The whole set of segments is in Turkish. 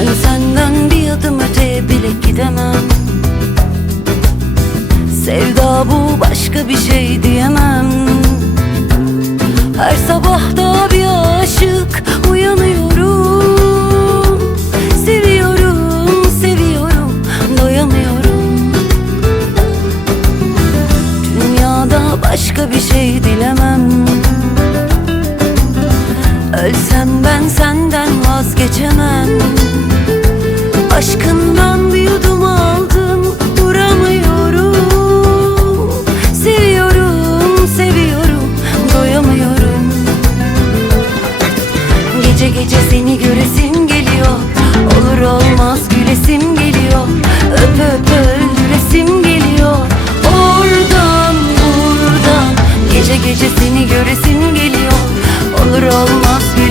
Ben senden bir adım öteye bile gidemem. Sevda bu başka bir şey diyemem. Her sabah da bir aşık uyanıyorum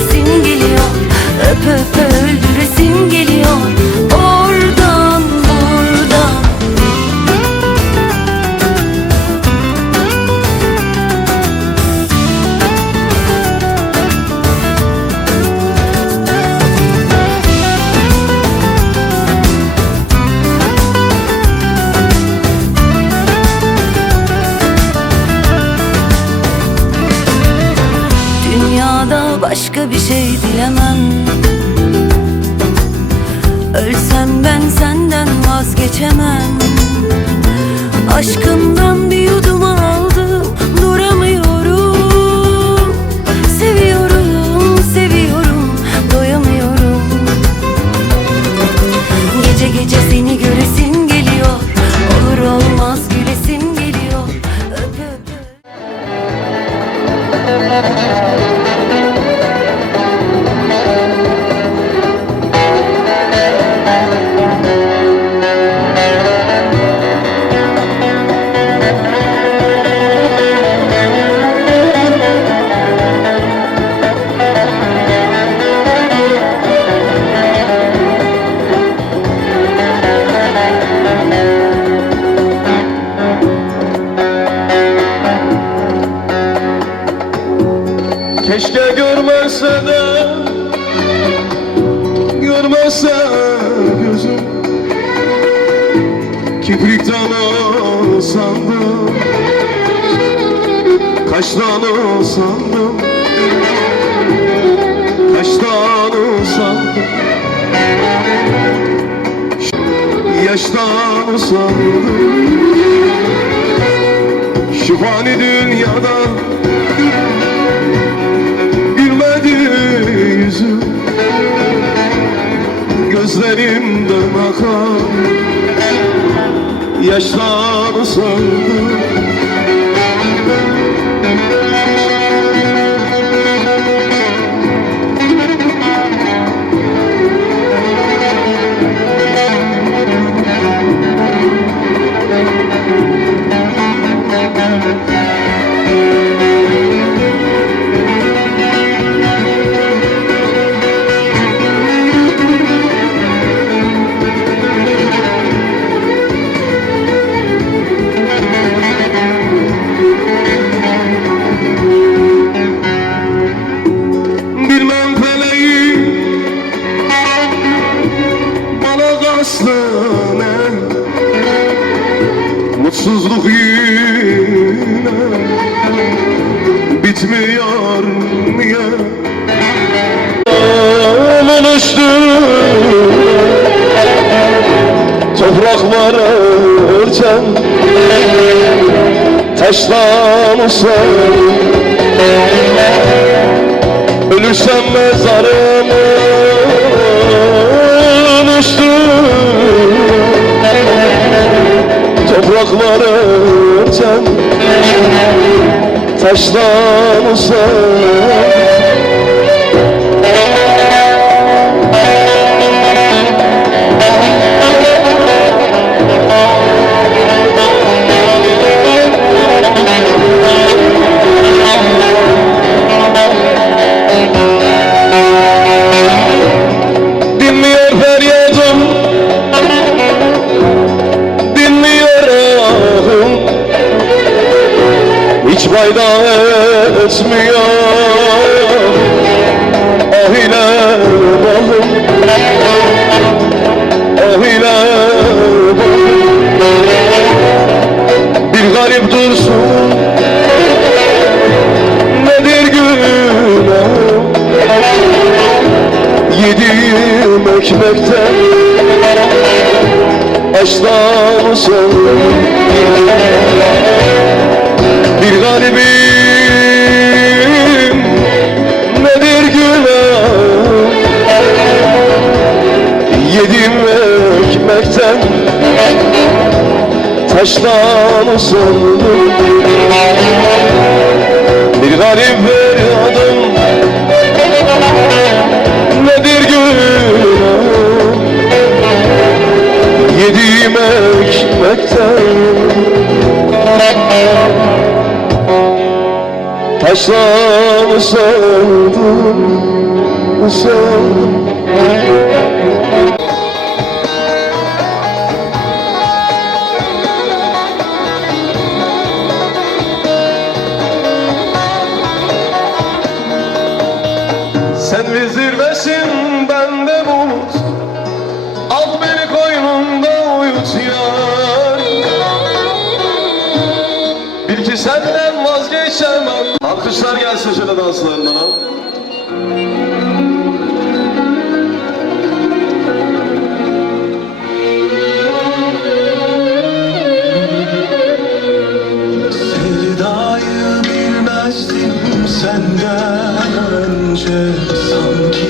gülesim geliyor. Öp öp öldüresim Aşkımdan Keşke görmese de Görmese gözüm. Kiprikten o sandım Kaştan o sandım. Kaştan o sandım. Yaştan o sandım. Şu fani dünyada Gözlerimden akan yaşlar sandım Taştan usan Ölürsem mezarımın üstü Topraklar örten Taştan Hiç fayda etmiyor Başlamışsın, sandım, sandım Kale danslarından al. Sevdayı bilmezdim senden önce sanki